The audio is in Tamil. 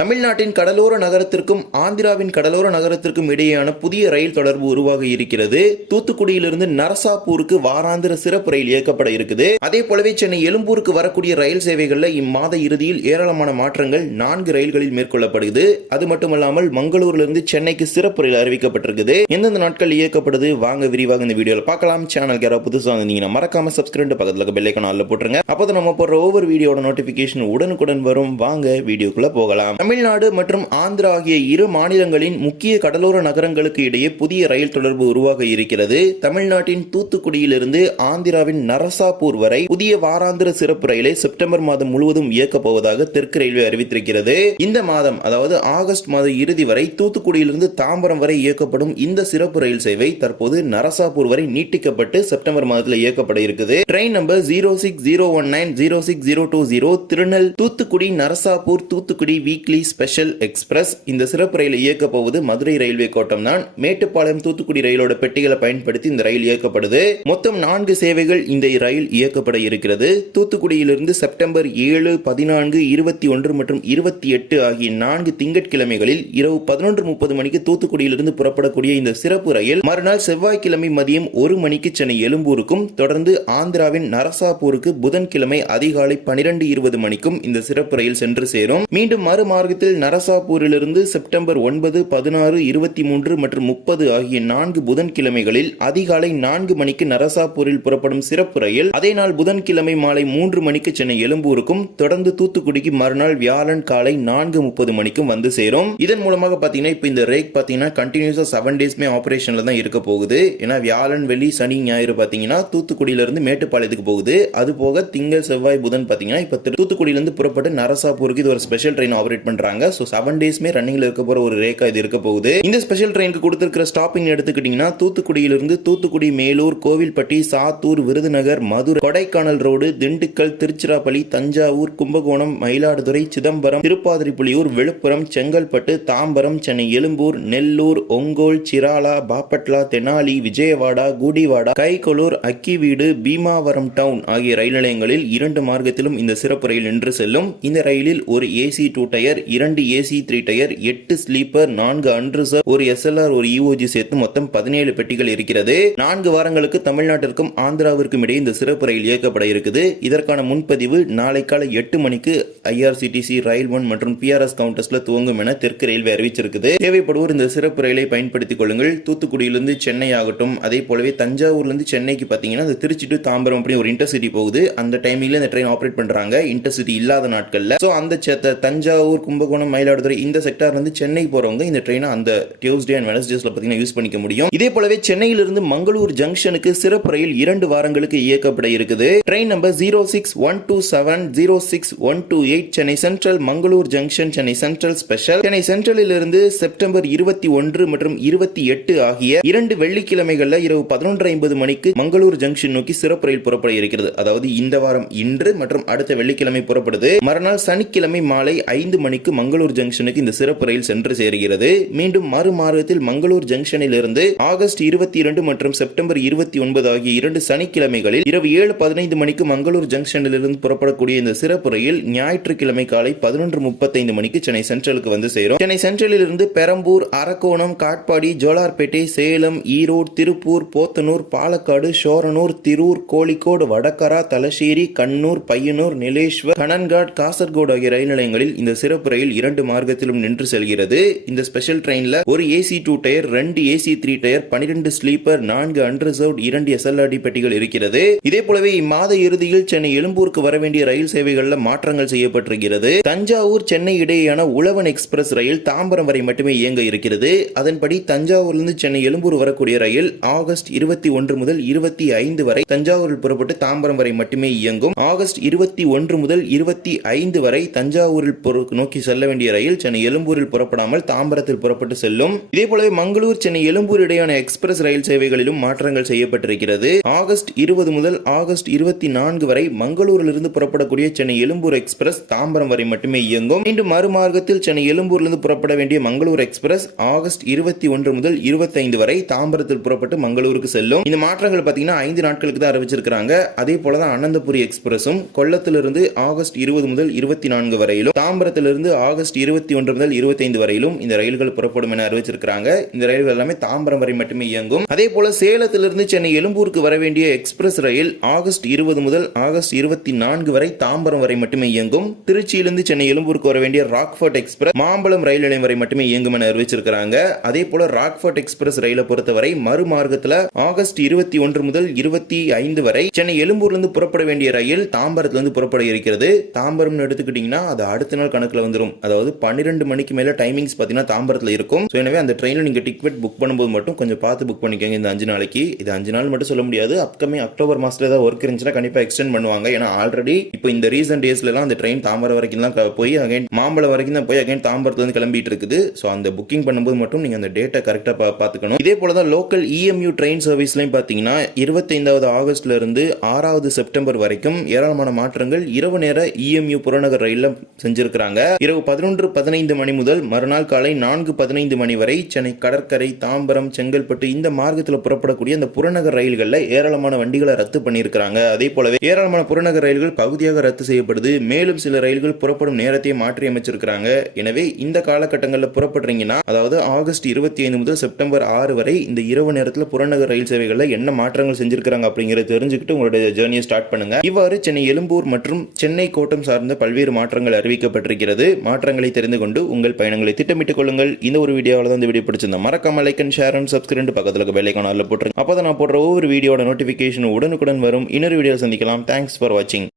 தமிழ்நாட்டின் கடலோர நகரத்திற்கும் ஆந்திராவின் கடலோர நகரத்திற்கும் இடையேயான புதிய ரயில் தொடர்பு உருவாக இருக்கிறது. தூத்துக்குடியிலிருந்து நரசாப்பூருக்கு வாராந்திர சிறப்பு ரயில் இயக்கப்பட இருக்குது. அதே போலவே சென்னை எழும்பூருக்கு வரக்கூடிய ரயில் சேவைகளில் இம்மாத இறுதியில் ஏராளமான மாற்றங்கள் 4 ரயில்களில் மேற்கொள்ளப்படுகிறது. அது மட்டுமல்லாமல் மங்களூரிலிருந்து சென்னைக்கு சிறப்பு ரயில் அறிவிக்கப்பட்டிருக்குது. எந்தெந்த நாட்கள் இயக்கப்படுது வாங்க விரிவாக இந்த வீடியோவில் பார்க்கலாம். சேனல் யாராவது புதுசாக வந்தீங்கன்னா மறக்காம சப்ஸ்கிரைப் பக்கத்தில் பெல் ஐகான் ஆல்ல போட்டுருங்க. அப்போ நம்ம போடுற ஒவ்வொரு வீடியோட நோட்டிபிகேஷன் உடனுக்குடன் வரும். வாங்க வீடியோக்குள்ள போகலாம். தமிழ்நாடு மற்றும் ஆந்திரா ஆகிய இரு மாநிலங்களின் முக்கிய கடலோர நகரங்களுக்கு இடையே புதிய ரயில் தொடர்பு உருவாக இருக்கிறது. தமிழ்நாட்டின் தூத்துக்குடியிலிருந்து ஆந்திராவின் நரசாப்பூர் வரை புதிய வாராந்திர சிறப்பு ரயிலை செப்டம்பர் மாதம் முழுவதும் இயக்கப் போவதாக தெற்கு ரயில்வே அறிவித்திருக்கிறது. இந்த மாதம் அதாவது ஆகஸ்ட் மாத இறுதி வரை தூத்துக்குடியிலிருந்து தாம்பரம் வரை இயக்கப்படும் இந்த சிறப்பு ரயில் சேவை தற்போது நரசாப்பூர் வரை நீட்டிக்கப்பட்டு செப்டம்பர் மாதத்தில் இயக்கப்பட இருக்குது. ட்ரெயின் நம்பர் 06019 திருநெல் Thoothukudi Narasapur Thoothukudi weekly special express. இந்த சிறப்பு ரயில் இயக்க போவது மதுரை ரயில்வே கோட்டம் தான். மேட்டுப்பாளையம் தூத்துக்குடி ரயிலோட பெட்டிகளை பயன்படுத்தி இந்த ரயில் இயக்கப்படுது. மொத்தம் 4 சேவைகள் இந்த ரயில் இயக்கப்பட இருக்கிறது. தூத்துக்குடியிலிருந்து செப்டம்பர் 7, 14, 21 மற்றும் 28 ஆகிய 4 திங்கட்கிழமைகளில் இரவு 11:30 மணிக்கு தூத்துக்குடியிலிருந்து புறப்படக்கூடிய இந்த சிறப்பு ரயில் மறுநாள் செவ்வாய்க்கிழமை மதியம் 1 மணிக்கு சென்னை எழும்பூருக்கும் தொடர்ந்து ஆந்திராவின் நரசாப்பூருக்கு புதன்கிழமை அதிகாலை 12:20 மணிக்கும் இந்த சிறப்பு ரயில் சென்று சேரும். மீண்டும் மறுமார்க்கத்தில் நரசாப்பூரிலிருந்து செப்டம்பர் 9, 16, 23 மற்றும் 30 ஆகிய 4 புதன்கிழமைகளில் அதிகாலை 4 மணிக்கு நரசாப்பூரில் புறப்படும் சிறப்பு ரயில் அதே நாள் புதன்கிழமை மாலை 3 மணிக்கு சென்னை எழும்பூருக்கும் தொடர்ந்து தூத்துக்குடிக்கு மறுநாள் வியாழன் காலை 4:30 மணிக்கும் வந்து சேரும். இதன் மூலமாக பாத்தீங்கன்னா இப்ப இந்த ரேக் பாத்தீங்கன்னா கண்டினியூஸா 7 டேஸ்மே ஆபரேஷன்ல தான் இருக்க போகுது. ஏன்னா வியாழன் வெள்ளி சனி ஞாயிறு பாத்தீங்கன்னா தூத்துக்குடியில இருந்து மேட்டுப்பாளையத்துக்கு போகுது. அது போக திங்கள் செவ்வாய் புதன் பாத்தீங்கன்னா இப்ப தூத்துக்குடியிலிருந்து புறப்பட்டு நரசாப்பூருக்கு இது ஒரு ஸ்பெஷல் ட்ரெயின் ஆபரேட் பண்றாங்க. சோ 7 டேஸ்மே ரன்னிங்ல இருக்க போற ஒரு ரேக்கா இது இருக்க போகுது. இந்த ஸ்பெஷல் ட்ரெயினுக்கு கொடுத்திருக்கிற ஸ்டாப்பிங் எடுத்துக்கிட்டீங்கன்னா தூத்துக்குடியிலிருந்து தூத்துக்குடி, மேலூர், கோவில்பட்டி, சாத்தூர், விருதுநகர், மதுரை, கொடைக்கானல் ரோடு, திண்டுக்கல், திருச்சிராப்பள்ளி, தஞ்சாவூர், கும்பகோணம், மயிலாடுதுறை, சிதம்பரம், திருப்பாதிரிப்புலியூர், விழுப்புரம், செங்கல்பட்டு, தாம்பரம், சென்னை எழும்பூர், நெல்லூர், ஒங்கோல், சிராலா, பாப்பட்லா, தெனாலி, விஜயவாடா, கூடிவாடா, கைகொளூர், அக்கிவீடு, பீமாவரம் டவுன் ஆகிய ரயில் நிலையங்களில் 2 மார்க்கத்திலும் இந்த சிறப்பு ரயில் நின்று செல்லும். இந்த ரயிலில் ஒரு AC 2 tier, 2 AC 3 tier, 8 sleeper, 4 unreserved, ஒரு எஸ்எல்ஆர், ஒரு இஓஜி சேர்த்து மொத்தம் 17 பெட்டிகள் இருக்கிறது. 4 வாரங்களுக்கு தமிழ்நாட்டிற்கும் ஆந்திராவிற்கும் இடையே இந்த சிறப்பு ரயில் இயக்கப்பட இருக்குது. இதற்கான முன்பதிவு நாளை காலை 8 மணிக்கு ஐஆர்சிடிசி, ரயில் 1 மற்றும் பிஆர்எஸ் கவுண்டர்ஸ்ல துவங்கும் என தெற்கு ரயில்வே அறிவிச்சிருக்குது. தேவைப்படுவோர் இந்த சிறப்பு ரயிலை பயன்படுத்திக் கொள்ளுங்கள். தூத்துக்குடியிலிருந்து சென்னை ஆகட்டும், அதே போலவே தஞ்சாவூர்லிருந்து சென்னைக்கு பாத்தீங்கன்னா அந்த திருச்சி டு தாம்பரம் அப்படி ஒரு இன்டர்சிட்டி போகுது. அந்த டைமிங்ல இந்த ட்ரெயின் ஆபரேட் பண்றாங்க இன்டர்சிட்டி இல்லாத நாட்கள்ல. சோ அந்த தஞ்சாவூர், கும்பகோணம், மயிலாடுதுறை இந்த செக்டார்ல இருந்து சென்னை போறவங்க இந்த ட்ரெயினை அந்த டியூஸ்டே அண்ட் வெட்னஸ்டேஸ்ல பாத்தீங்கன்னா யூஸ் பண்ணிக்க முடியும். இதே போலவே சென்னையிலிருந்து மங்களூர் ஜங்ஷனுக்கு சிறப்பு ரயில் 2 வாரங்களுக்கு இயக்கப்பட இருக்குது. Train number 06127 06128 Chennai central Mangalore junction Chennai central special. Chennai சென்ட்ரலில் இருந்து செப்டம்பர் 21 மற்றும் 28 ஆகிய 2 வெள்ளிக்கிழமைகள்ல இரவு 11:50 மணிக்கு மங்களூர் ஜங்ஷன் நோக்கி சிறப்பு ரயில் புறப்பட இருக்கிறது. அதாவது இந்த வாரம் இன்று மற்றும் அடுத்த வெள்ளிக்கிழமை புறப்படுது. மறுநாள் சனிக்கிழமை மாலை 5 மணிக்கு மங்களூர் ஜங்ஷனுக்கு இந்த சிறப்பு ரயில் சென்று சேருகிறது. மீண்டும் மறுமார்க்கத்தில் மங்களூர் ஜங்ஷனில் இருந்து ஆகஸ்ட் 22 மற்றும் செப்டம்பர் 29 ஆகிய 2 சனிக்கிழமைகளில் இரவு 7:15 மணிக்கு மங்களூர் ஜங்ஷனில் இருந்து புறப்படக்கூடிய இந்த சிறப்பு ரயில் ஞாயிற்றுக்கிழமை காலை 11:35 மணிக்கு சென்னை சென்ட்ரலுக்கு வந்து சேரும். சென்னை சென்ட்ரலில் இருந்து பெரம்பூர், அரக்கோணம், காட்பாடி, ஜோலார்பேட்டை, சேலம், ஈரோடு, திருப்பூர், போத்தனூர், பாலக்காடு, ஷோரனூர், திரூர், கோழிக்கோடு, வடகரா, தலசேரி, கண்ணூர், பையனூர், நிலேஸ்வர், கனன்காட், காசர்கோடு ஆகிய ரயில் நிலையங்களில் இந்த சிறப்பு ரயில் 2 மார்க்கத்திலும் நின்று செல்கிறது. இந்த ஸ்பெஷல் ட்ரெயின்ல ஒரு AC 2 tier, 2 AC 3 tier, 12 sleeper, 4 unreserved, 2 SLRD பெட்டிகள் இருக்கிறது. இதே போலவே இம்மாத இறுதியில் சென்னை எழும்பூருக்கு வர வேண்டிய ரயில் சேவைகள்ல மாற்றங்கள் செய்யப்பட்டிருக்கிறது. தஞ்சாவூர் சென்னை இடையேயான உழவன் எக்ஸ்பிரஸ் ரயில் தாம்பரம் வரை மட்டுமே இயங்க இருக்கிறது. அதன்படி தஞ்சாவூரிலிருந்து சென்னை எழும்பூர் வரக்கூடிய ரயில் ஆகஸ்ட் 21 முதல் 25 வரை தஞ்சாவூரில் புறப்பட்டு தாம்பரம் வரை மட்டுமே இயங்கும். ஆகஸ்ட் 21 முதல் 25 வரை தஞ்சாவூரில் நோக்கி செல்ல வேண்டிய ரயில் சென்னை எழும்பூரில் புறப்படாமல் தாம்பரத்தில் புறப்பட்டு செல்லும். இதே போலவே மங்களூர் சென்னை எழும்பூர் இடையான எக்ஸ்பிரஸ் ரயில் சேவைகளிலும் மாற்றங்கள் செய்யப்பட்டிருக்கிறது. ஆகஸ்ட் 20 முதல் ஆகஸ்ட் 24 வரை மங்களூரிலிருந்து புறப்படக்கூடிய சென்னை எழும்பூர் எக்ஸ்பிரஸ் தாம்பரம் வரை மட்டுமே இயங்கும். மீண்டும் மறுமார்க்கத்தில் சென்னை எழும்பூரிலிருந்து புறப்பட வேண்டிய மங்களூர் எக்ஸ்பிரஸ் ஆகஸ்ட் 21 முதல் 25 வரை தாம்பரத்தில் புறப்பட்டு மங்களூருக்கு செல்லும். இந்த மாற்றங்கள் பாத்தீங்கன்னா 5 நாட்களுக்கு தான் அறிவிச்சிருக்காங்க. அதே போலதான் அனந்தபுரி எக்ஸ்பிரஸும் கொல்லத்திலிருந்து ஆகஸ்ட் 20 முதல் 24 வரையிலும் தாம்பரத்திலிருந்து ஆகஸ்ட் 21 முதல் 25 வரையிலும் இந்த ரயில்கள் புறப்படும் என அறிவிச்சிருக்காங்க. இந்த ரயில்கள் எல்லாமே தாம்பரம் வரை மட்டுமே இயங்கும். அதே போல சேலத்திலிருந்து சென்னை எழும்பூருக்கு வர வேண்டிய எக்ஸ்பிரஸ் ரயில் ஆகஸ்ட் 20 முதல் ஆகஸ்ட் 24 வரை தாம்பரம் வரை மட்டுமே இயங்கும். திருச்சியிலிருந்து சென்னை எழும்பூருக்கு வர வேண்டிய ராக்ஃபோர்ட் எக்ஸ்பிரஸ் மாம்பலம் ரயில் நிலையம் வரை மட்டுமே இயங்கும் என அறிவிச்சிருக்காங்க. அதே போல ராக்ஃபோர்ட் எக்ஸ்பிரஸ் ரயிலை பொறுத்தவரை மறுமார்க்கத்தில் ஆகஸ்ட் 21 முதல் 25 வரை சென்னை எழும்பூர்லிருந்து புறப்பட வேண்டிய ரயில் தாம்பரத்திலிருந்து புறப்பட இருக்கிறது. தாம்பரம் எடுத்துக்கிட்டீங்கன்னா அது அடுத்த நாள் கணக்குல வந்துடும். அதாவது 12 மணிக்கு மேல டைமிங்ஸ் பாத்தீங்கன்னா தாம்பரத்துல இருக்கும். எனவே அந்த ட்ரெயின்ல நீங்க டிக்கெட் புக் பண்ணும்போது மட்டும் கொஞ்சம் பார்த்து புக் பண்ணிக்கோங்க. இந்த 5 நாளைக்கு இது 5 நாள் மட்டும் சொல்ல முடியாது. அப்கமிங் அக்டோபர் மாசத்துல ஏதாவது ஒர்க் இருந்துச்சுன்னா கண்டிப்பா எக்ஸ்டெண்ட் பண்ணுவாங்க. ஏன்னா ஆல்ரெடி இப்போ இந்த ரீசன்ட் டேஸ்ல எல்லாம் அந்த ட்ரெயின் தாம்பரம் வரைக்கும் தான் போய் அகைன் மாம்பழம் வரைக்கும் தான் போய் அகைன் தாம்பரத்துல இருந்து கிளம்பிட்டு இருக்குது. ஸோ அந்த புக்கிங் பண்ணும்போது மட்டும் நீங்க அந்த டேட்டை கரெக்டா பார்த்துக்கணும். இதே போல தான் லோக்கல் இஎம்யூ ட்ரெயின் சர்வீஸ்லையும் பாத்தீங்கன்னா 25வது ஆகஸ்ட்ல இருந்து 6வது செப்டம்பர் வரைக்கும் ஏராளமான மாற்றங்கள் இரவு நேர இஎம்யூ புறநகர் ரயில்ல செஞ்சிருக்கிறாங்க. இரவு 11:15 மணி முதல் மறுநாள் காலை 4:15 மணி வரை சென்னை கடற்கரை, தாம்பரம், செங்கல்பட்டு இந்த மார்க்கத்தில் புறப்படக்கூடிய அந்த புறநகர் ரயில்களில் ஏராளமான வண்டிகளை ரத்து பண்ணியிருக்கிறாங்க. அதே போலவே ஏராளமான புறநகர் ரயில்கள் பகுதியாக ரத்து செய்யப்படுது. மேலும் சில ரயில்கள் புறப்படும் நேரத்தை மாற்றி அமைச்சிருக்கிறாங்க. எனவே இந்த காலகட்டங்களில் புறப்படுறீங்கன்னா, அதாவது ஆகஸ்ட் 25 முதல் செப்டம்பர் 6 வரை இந்த இரவு நேரத்தில் புறநகர் ரயில் சேவைகளில் என்ன மாற்றங்கள் செஞ்சிருக்கிறாங்க அப்படிங்கிறத தெரிஞ்சுக்கிட்டு உங்களுடைய ஜேர்னியை ஸ்டார்ட் பண்ணுங்க. இவ்வாறு சென்னை எழும்பூர் மற்றும் சென்னை கோட்டம் சார்ந்த பல்வேறு மாற்றங்கள் அறிவிக்கப்பட்டிருக்கிறது. மாற்றங்களை தெரிந்து கொண்டு உங்கள் பயணங்களை திட்டமிட்டுக் கொள்ளுங்கள். இந்த ஒரு வீடியோவில் தான் இந்த வீடியோ பிடிச்சிருந்தா மறக்காம like and share and subscribe பக்கத்தில் பெல் ஐகான் ஆல்ல போட்டுருங்க. அப்பதான் நான் போடுற ஒவ்வொரு வீடியோட நோட்டிபிகேஷன் உடனுக்குடன் வரும். இன்னொரு வீடியோ சந்திக்கலாம். தேங்க்ஸ் ஃபார் வாட்சிங்.